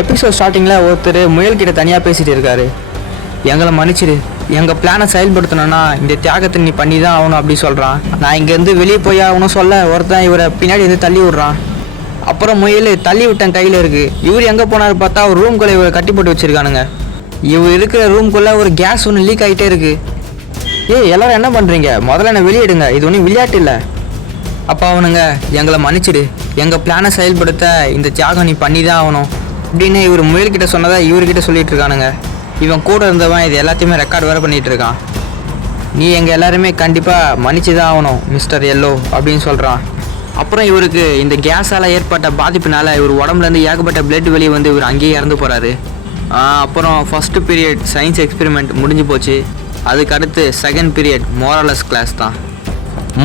Episode ஸ்டார்டிங்கில் ஒருத்தர் முயல்கிட்ட தனியாக பேசிகிட்டு இருக்காரு. எங்களை மன்னிச்சிடு, எங்கள் பிளானை செயல்படுத்தணும்னா இந்த தியாகத்தை நீ பண்ணி தான் ஆகணும் அப்படி சொல்கிறான். நான் இங்கேருந்து வெளியே போய் ஆகணும் சொல்ல ஒருத்தன் இவரை பின்னாடி வந்து தள்ளி விட்றான். அப்புறம் முயல் தள்ளி விட்டேன் கையில் இருக்குது. இவர் எங்கே போனார் பார்த்தா ஒரு ரூம்குள்ளே இவரை கட்டி போட்டு வச்சுருக்கானுங்க. இவர் இருக்கிற ரூம்குள்ளே ஒரு கேஸ் ஒன்று லீக் ஆகிட்டே இருக்குது. எல்லோரும் என்ன பண்ணுறீங்க, முதல்ல என்ன வெளியிடுங்க, இது ஒன்றும் விளையாட்டு இல்லை. அப்போ அவனுங்க எங்களை மன்னிச்சிடு, எங்கள் பிளானை செயல்படுத்த இந்த தியாகம் நீ பண்ணி தான் ஆகணும் அப்படின்னு இவர் முயல்கிட்ட சொன்னதை இவர்கிட்ட சொல்லிட்டு இருக்கானுங்க. இவன் கூட இருந்தவன் இது எல்லாத்தையுமே ரெக்கார்ட் வேறு பண்ணிகிட்டு இருக்கான். நீ எங்கள் எல்லாருமே கண்டிப்பாக மன்னிச்சு தான் ஆகணும் மிஸ்டர் எல்லோ அப்படின்னு சொல்கிறான். அப்புறம் இவருக்கு இந்த கேஸால் ஏற்பட்ட பாதிப்புனால இவர் உடம்புலேருந்து ஏகப்பட்ட பிளட் வெளியே வந்து இவர் அங்கேயே இறந்து போகிறாரு. அப்புறம் ஃபஸ்ட்டு பீரியட் சயின்ஸ் எக்ஸ்பெரிமெண்ட் முடிஞ்சு போச்சு. அதுக்கு அடுத்து செகண்ட் பீரியட் மோரலஸ் கிளாஸ் தான்.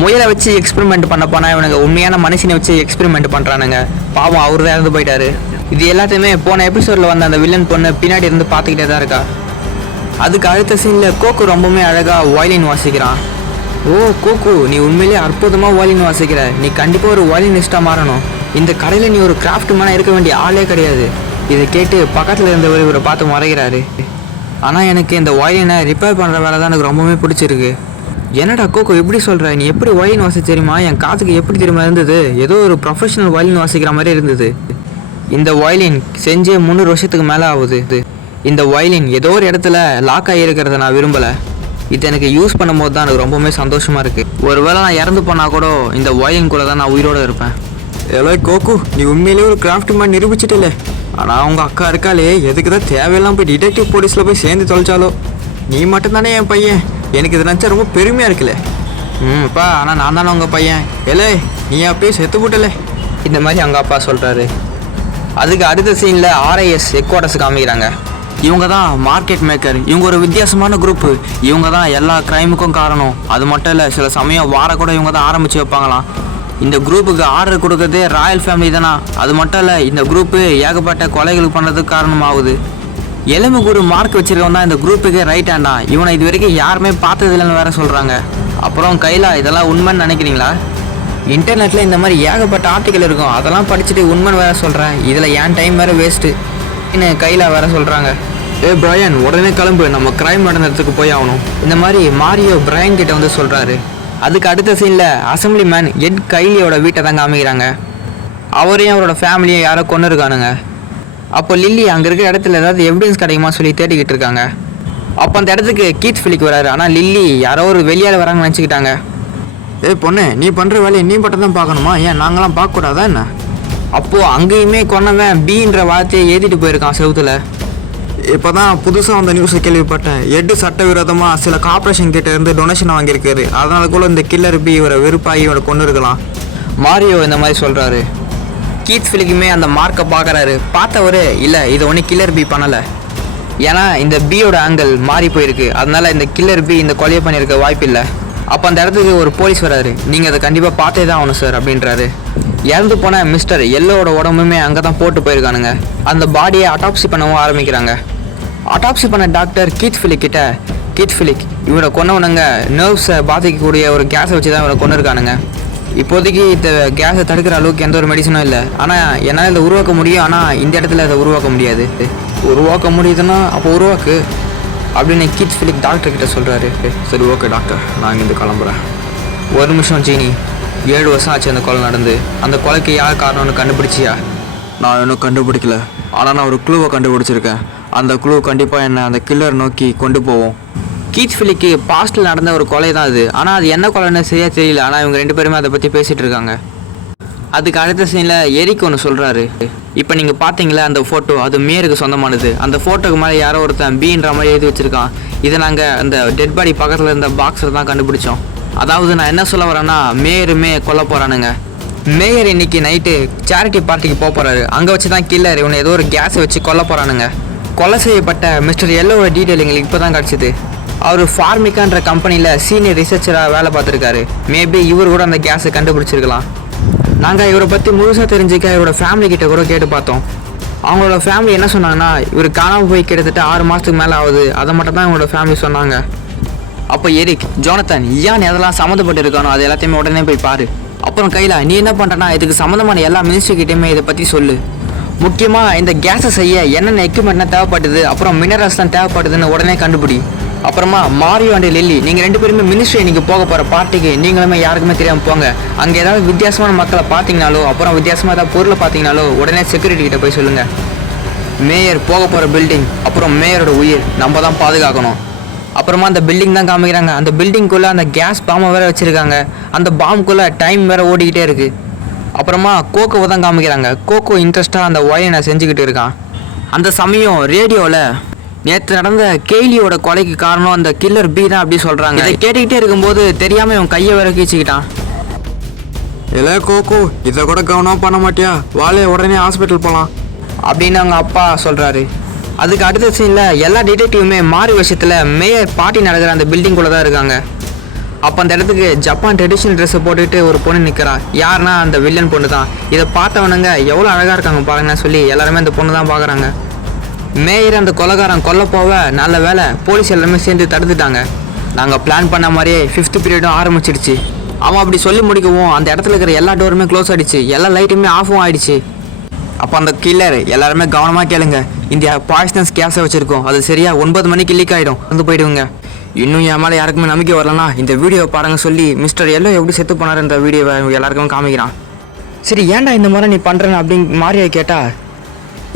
முயலை வச்சு எக்ஸ்பெரிமெண்ட் பண்ண போனால் இவனுங்க உண்மையான மனுஷனை வச்சு எக்ஸ்பெரிமெண்ட் பண்ணுறானுங்க. பாவம் அவர் தான் இறந்து போயிட்டாரு. இது எல்லாத்தையுமே போன எபிசோடில் வந்த அந்த வில்லன் பொண்ணு பின்னாடி இருந்து பார்த்துக்கிட்டே தான் இருக்கா. அதுக்கு அடுத்த சீனில் கோக்கு ரொம்பவுமே அழகாக வயலின் வாசிக்கிறான். ஓ கோக்கு, நீ உண்மையிலேயே அற்புதமாக வயலின் வாசிக்கிற, நீ கண்டிப்பாக ஒரு வயலினிஸ்டாக மாறணும். இந்த கடையில் நீ ஒரு கிராஃப்ட் மேனாக இருக்க வேண்டிய ஆளே கிடையாது. இதை கேட்டு பக்கத்தில் இருந்தவர் இவரை பார்த்து மறைகிறாரு. ஆனால் எனக்கு இந்த வயலினை ரிப்பேர் பண்ணுற வேலை தான் எனக்கு ரொம்பவே பிடிச்சிருக்கு. என்னடா கோகோ எப்படி சொல்கிற, நீ எப்படி வயலின் வாசி தெரியுமா, என் காதுக்கு எப்படி தெரியுமா இருந்தது, ஏதோ ஒரு ப்ரொஃபஷனல் வயலின் வாசிக்கிற மாதிரி இருந்தது. இந்த வயலின் செஞ்சு 300 வருஷத்துக்கு மேலே ஆகுது. இந்த வயலின் ஏதோ ஒரு இடத்துல லாக் ஆகியிருக்கிறத நான் விரும்பலை. இது எனக்கு யூஸ் பண்ணும்போது தான் எனக்கு ரொம்பவுமே சந்தோஷமாக இருக்குது. ஒருவேளை நான் இறந்து போனால் கூட இந்த வயலின் கூட தான் நான் உயிரோடு இருப்பேன். ஏதோ கோகு, நீ உண்மையிலேயே ஒரு கிராஃப்ட் மேன் நிரூபிச்சிட்டல. ஆனால் அவங்க அக்கா இருக்காளே, எதுக்கு தான் தேவையெல்லாம் போய் டிடெக்டிவ் போலீஸில் போய் சேர்ந்து தொலைச்சாலோ. நீ மட்டும்தானே என் பையன், எனக்கு இதை நினச்சா ரொம்ப பெருமையாக இருக்குல்ல. அப்பா, ஆனால் நான் தானே உங்கள் பையன். ஏலே, நீ அப்பயே செத்து போட்டல. இந்த மாதிரி அவங்க அப்பா சொல்கிறாரு. அதுக்கு அடுத்த சீனில் RIS ஹெட்குவார்ட்டர்ஸ் காமிக்கிறாங்க. இவங்க தான் மார்க்கெட் மேக்கர். இவங்க ஒரு வித்தியாசமான குரூப்பு. இவங்க தான் எல்லா க்ரைமுக்கும் காரணம். அது மட்டும் இல்லை, சில சமயம் வார கூட இவங்க தான் ஆரம்பித்து வைப்பாங்களாம். இந்த குரூப்புக்கு ஆர்டர் கொடுக்குறதே ராயல் ஃபேமிலி தானா. அது மட்டும் இல்லை, இந்த குரூப்பு ஏகப்பட்ட கொலைகளுக்கு பண்ணுறதுக்கு காரணமாகுது. எலும்புக்கு ஒரு மார்க் வச்சிருக்கவன் தான் இந்த குரூப்புக்கே ரைட் ஹேண்டா. இவனை இது வரைக்கும் யாருமே பார்த்தது இல்லைன்னு வேற சொல்கிறாங்க. அப்புறம் கைலா, இதெல்லாம் உண்மைன்னு நினைக்கிறீங்களா? இன்டர்நெட்டில் இந்த மாதிரி ஏகப்பட்ட ஆர்டிக்கல் இருக்கும், அதெல்லாம் படிச்சுட்டு உண்மைன்னு வேற சொல்கிறேன், இதில் ஏன் டைம் வேறு வேஸ்ட்டு இன்னும் கைலா வேற சொல்கிறாங்க. பிரையன், உடனே கிளம்பு, நம்ம கிரைம் நடந்த இடத்துக்கு போய் ஆகணும். இந்த மாதிரி மாரியோ பிரையன் கிட்ட வந்து சொல்கிறாரு. அதுக்கு அடுத்த சீனில் அசம்பிளி மேன் எட் கைலியோட வீட்டை தான் காமிக்கிறாங்க. அவரையும் அவரோட ஃபேமிலியும் யாரோ கொண்டு இருக்கானுங்க. அப்போ லில்லி அங்கே இருக்கிற இடத்துல ஏதாவது எவிடன்ஸ் கிடைக்குமா சொல்லி தேடிக்கிட்டு இருக்காங்க. அப்போ அந்த இடத்துக்கு கீத் ஃபிலிக் வராரு. ஆனால் லில்லி யாரோ ஒரு வெளியால் வராங்கன்னு நினச்சிக்கிட்டாங்க. பொண்ணு, நீ பண்ணுற வேலையை நீ மட்டும் தான் பார்க்கணுமா, ஏன் நாங்களாம் பார்க்கக்கூடாதா என்ன? அப்போது அங்கேயுமே கொன்னவன் பீன்ற வார்த்தையை ஏற்றிட்டு போயிருக்கான் செவுத்தில். இப்போ தான் புதுசாக அந்த நியூஸை கேள்விப்பட்டேன். எட்டு சட்டவிரோதமாக சில கார்பரேஷன் கிட்ட இருந்து டொனேஷன் வாங்கியிருக்காரு. அதனால கூட இந்த கில்லர் பி இவரை வெறுப்பாகி இவரை கொண்டு இருக்கலாம். மாரியோ இந்த மாதிரி சொல்கிறாரு. கீத் ஃபிலிக்குமே அந்த மார்க்கை பார்க்குறாரு. பார்த்தவர் இல்லை, இதை ஒன்றும் கில்லர் பி பண்ணலை, ஏன்னா இந்த பியோட ஆங்கிள் மாறி போயிருக்கு, அதனால இந்த கில்லர் பி இந்த கொலையை பண்ணியிருக்க வாய்ப்பு இல்லை. அப்போ அந்த இடத்துக்கு ஒரு போலீஸ் வராரு. நீங்கள் அதை கண்டிப்பாக பார்த்தே தான் ஆகணும் சார் அப்படின்றாரு. இறந்து போன மிஸ்டர் எல்லோட உடம்புமே அங்கே தான் போட்டு போயிருக்கானுங்க. அந்த பாடியை அட்டாப்சி பண்ணவும் ஆரம்பிக்கிறாங்க. அட்டாப்சி பண்ண டாக்டர் கீத் ஃபிலிக் கிட்ட, கீத் ஃபிலிக், இவரை கொன்னவனுங்க நர்வ்ஸை பாதிக்கக்கூடிய ஒரு கேஸை வச்சு தான் இவரை கொண்டு இருக்கானுங்க. இப்போதைக்கு இந்த கேஸை தடுக்கிற அளவுக்கு எந்த ஒரு மெடிசனும் இல்லை. ஆனால் என்னால் இதை உருவாக்க முடியும், ஆனால் இந்த இடத்துல இதை உருவாக்க முடியாது. உருவாக்க முடியுதுன்னா அப்போ உருவாக்கு அப்படின்னு கீத் ஃபிலிக் டாக்டர்கிட்ட சொல்கிறாரு. சரி, ஓகே டாக்டர், நான் இங்கேருந்து கிளம்புறேன். ஒரு நிமிஷம் ஜீனி, 7 வருஷம் ஆச்சு அந்த கொலை நடந்து. அந்த கொலைக்கு யார் காரணம்னு கண்டுபிடிச்சியா? நான் இன்னும் கண்டுபிடிக்கல, ஆனால் நான் ஒரு க்ளூவை கண்டுபிடிச்சிருக்கேன். அந்த க்ளூ கண்டிப்பாக என்னை அந்த கில்லர் நோக்கி கொண்டு போவோம். கீத் ஃபிலிக்கு பாஸ்ட்டில் நடந்த ஒரு கொலை தான் அது, ஆனால் அது என்ன கொலைன்னு சரியாக தெரியல. ஆனால் இவங்க 2 பேருமே அதை பற்றி பேசிகிட்டு இருக்காங்க. அதுக்கு அடுத்த சீனில் எரிக் ஒன்று சொல்கிறாரு. இப்போ நீங்கள் பார்த்தீங்களா அந்த ஃபோட்டோ, அது மேருக்கு சொந்தமானது. அந்த ஃபோட்டோக்கு மேலே யாரோ ஒருத்தன் பீன்ற மாதிரி எழுதி வச்சுருக்கான். இதை நாங்கள் அந்த டெட் பாடி பக்கத்தில் இருந்த பாக்ஸில் தான் கண்டுபிடிச்சோம். அதாவது நான் என்ன சொல்ல வரேன்னா, மேயருமே கொல்ல போகிறானுங்க. மேயர் இன்னைக்கு நைட்டு சேரிட்டி பார்ட்டிக்கு போக போகிறாரு. அங்கே வச்சு தான் கில்லர் இவனை ஏதோ ஒரு கேஸை வச்சு கொல்ல போகிறானுங்க. கொலை செய்யப்பட்ட மிஸ்டர் எல்லோவோட டீட்டெயில் எங்களுக்கு இப்போ தான் கிடச்சிது. அவர் ஃபார்மிகான்ற கம்பெனியில் சீனியர் ரிசர்ச்சராக வேலை பார்த்துருக்காரு. மேபி இவர் கூட அந்த கேஸை கண்டுபிடிச்சிருக்கலாம். நாங்கள் இவரை பற்றி முழுசாக தெரிஞ்சுக்க இவரோட ஃபேமிலி கிட்ட கூட கேட்டு பார்த்தோம். அவங்களோட ஃபேமிலி என்ன சொன்னாங்கன்னா, இவர் காணாமல் போய் கிட்டத்தட்ட 6 மாதத்துக்கு மேலே ஆகுது. அதை மட்டும் தான் இவங்களோட ஃபேமிலி சொன்னாங்க. அப்போ எரிக், ஜோனத்தன், ஏன் எதெல்லாம் சம்மந்தப்பட்டு இருக்கானோ அது எல்லாத்தையுமே உடனே போய் பாரு. அப்புறம் கைலா, நீ என்ன பண்ணுறனா, இதுக்கு சம்மந்தமான எல்லா மினிஸ்டர்கிட்டையுமே இதை பற்றி சொல்லு. முக்கியமாக இந்த கேஸை செய்ய என்னென்ன எக்யூப்மெண்ட்லாம் தேவைப்படுது, அப்புறம் மினரல்ஸ்லாம் தேவைப்படுதுன்னு உடனே கண்டுபிடி. அப்புறமா மாரியோ அண்ட் லில்லி, நீங்கள் 2 பேருமே மினிஸ்ட்ரி நீங்கள் போக போகிற பார்ட்டிக்கு நீங்களுமே யாருக்குமே தெரியாமல் போங்க. அங்கே ஏதாவது வித்தியாசமான மக்களை பார்த்தீங்கனாலோ, அப்புறம் வித்தியாசமாக ஏதாவது பொருளை பார்த்தீங்கனாலோ உடனே செக்யூரிட்டி கிட்ட போய் சொல்லுங்கள். மேயர் போக போகிற பில்டிங், அப்புறம் மேயரோட உயிர் நம்ம தான் பாதுகாக்கணும். அப்புறமா அந்த பில்டிங் தான் காமிக்கிறாங்க. அந்த பில்டிங்குள்ளே அந்த கேஸ் பாம்பை வேறு வச்சுருக்காங்க. அந்த பாம்புக்குள்ளே டைம் வேறு ஓடிக்கிட்டே இருக்குது. அப்புறமா கோகோவை தான் காமிக்கிறாங்க. கோகோ இன்ட்ரெஸ்ட்டாக அந்த ஒயனை செஞ்சுக்கிட்டு இருக்கான். அந்த சமயம் ரேடியோவில் நேற்று நடந்த கெய்லியோட கொலைக்கு காரணம் அந்த கில்லர் பி தான் அப்படி சொல்கிறாங்க. இதை கேட்டுக்கிட்டே இருக்கும்போது தெரியாமல் இவன் கையை வேற கீச்சிக்கிட்டான். இல்லை கோகோ, இதை கூட கவனம் பண்ண மாட்டியா? வாழைய உடனே ஹாஸ்பிட்டல் போகலாம் அப்படின்னு அவங்க அப்பா சொல்கிறாரு. அதுக்கு அடுத்த சீனில் எல்லா டிடெக்டிவுமே மாறி விஷயத்தில் மேயர் பார்ட்டி நடக்கிற அந்த பில்டிங்குள்ளே தான் இருக்காங்க. அப்போ அந்த இடத்துக்கு ஜப்பான் ட்ரெடிஷ்னல் ட்ரெஸ்ஸை போட்டுக்கிட்டு ஒரு பொண்ணு நிற்கிறா. யாருன்னா அந்த வில்லன் பொண்ணு தான். இதை பார்த்தவனுங்க எவ்வளோ அழகாக இருக்காங்க பாருங்கன்னு சொல்லி எல்லாருமே அந்த பொண்ணு தான் பார்க்குறாங்க. மேயர் அந்த கொலைகாரன் கொல்ல போக நல்ல வேலை போலீஸ் எல்லாருமே சேர்ந்து தடுத்துட்டாங்க. நாங்கள் பிளான் பண்ண மாதிரியே 5th பீரியடும் ஆரம்பிச்சிடுச்சு. அவன் அப்படி சொல்லி முடிக்கவும் அந்த இடத்துல இருக்கிற எல்லா டோருமே க்ளோஸ் ஆகிடுச்சு, எல்லா லைட்டுமே ஆஃபும் ஆகிடுச்சு. அப்போ அந்த கில்லர் எல்லாருமே கவனமாக கேளுங்க, இந்த பாய்சனஸ் கேஸை வச்சுருக்கோம், அது சரியாக 9 மணிக்கு லீக் ஆகிடும், வந்து போயிடுவோங்க. இன்னும் என் மேலே யாருக்குமே நம்பிக்கை வரலன்னா இந்த வீடியோ பாருங்க சொல்லி மிஸ்டர் எல்லோ எப்படி செத்து போனார் இந்த வீடியோவை எல்லாருக்குமே காமிக்கிறான். சரி ஏன்டா இந்த மாதிரி நீ பண்ணுறேன்னு அப்படின்னு மாரியா கேட்டா,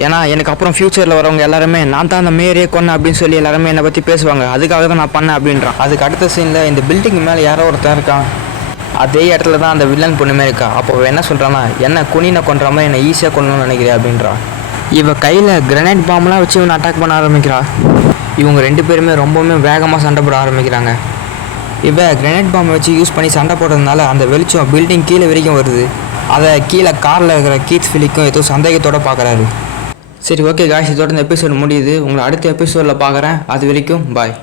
ஏன்னா எனக்கு அப்புறம் ஃப்யூச்சரில் வரவங்க எல்லாருமே நான் தான் அந்த மேயரே கொன்னேன் அப்படின்னு சொல்லி எல்லாருமே என்னை பற்றி பேசுவாங்க, அதுக்காக தான் நான் பண்ணேன் அப்படின்றான். அதுக்கு அடுத்த சீனில் இந்த பில்டிங் மேலே யாரோ ஒருத்தன் இருக்கான். அதே இடத்துல தான் அந்த வில்லன் பொண்ணுமே இருக்கா. அப்போ என்ன சொல்கிறான்னா, என்ன குனினை கொன்ற மாதிரி என்னை ஈஸியாக கொள்ளணும்னு நினைக்கிறேன் அப்படின்றான். இவ கையில் கிரனைட் பாம்பெலாம் வச்சு இவனை அட்டாக் பண்ண ஆரம்பிக்கிறா. இவங்க 2 பேருமே ரொம்பவுமே வேகமாக சண்டை போட ஆரம்பிக்கிறாங்க. இவ கிரனைட் பாம்பை வச்சு யூஸ் பண்ணி சண்டை போடுறதுனால அந்த வெளிச்சம் பில்டிங் கீழே வரைக்கும் வருது. அதை கீழே காரில் இருக்கிற கீத் ஃபிலிக்கும் ஏதோ சந்தேகத்தோடு பார்க்குறாரு. சரி ஓகே காய்ஸ், இதோட இந்த எபிசோட் முடியுது. உங்களை அடுத்த எபிசோடில் பார்க்குறேன். அது வரைக்கும் பாய்.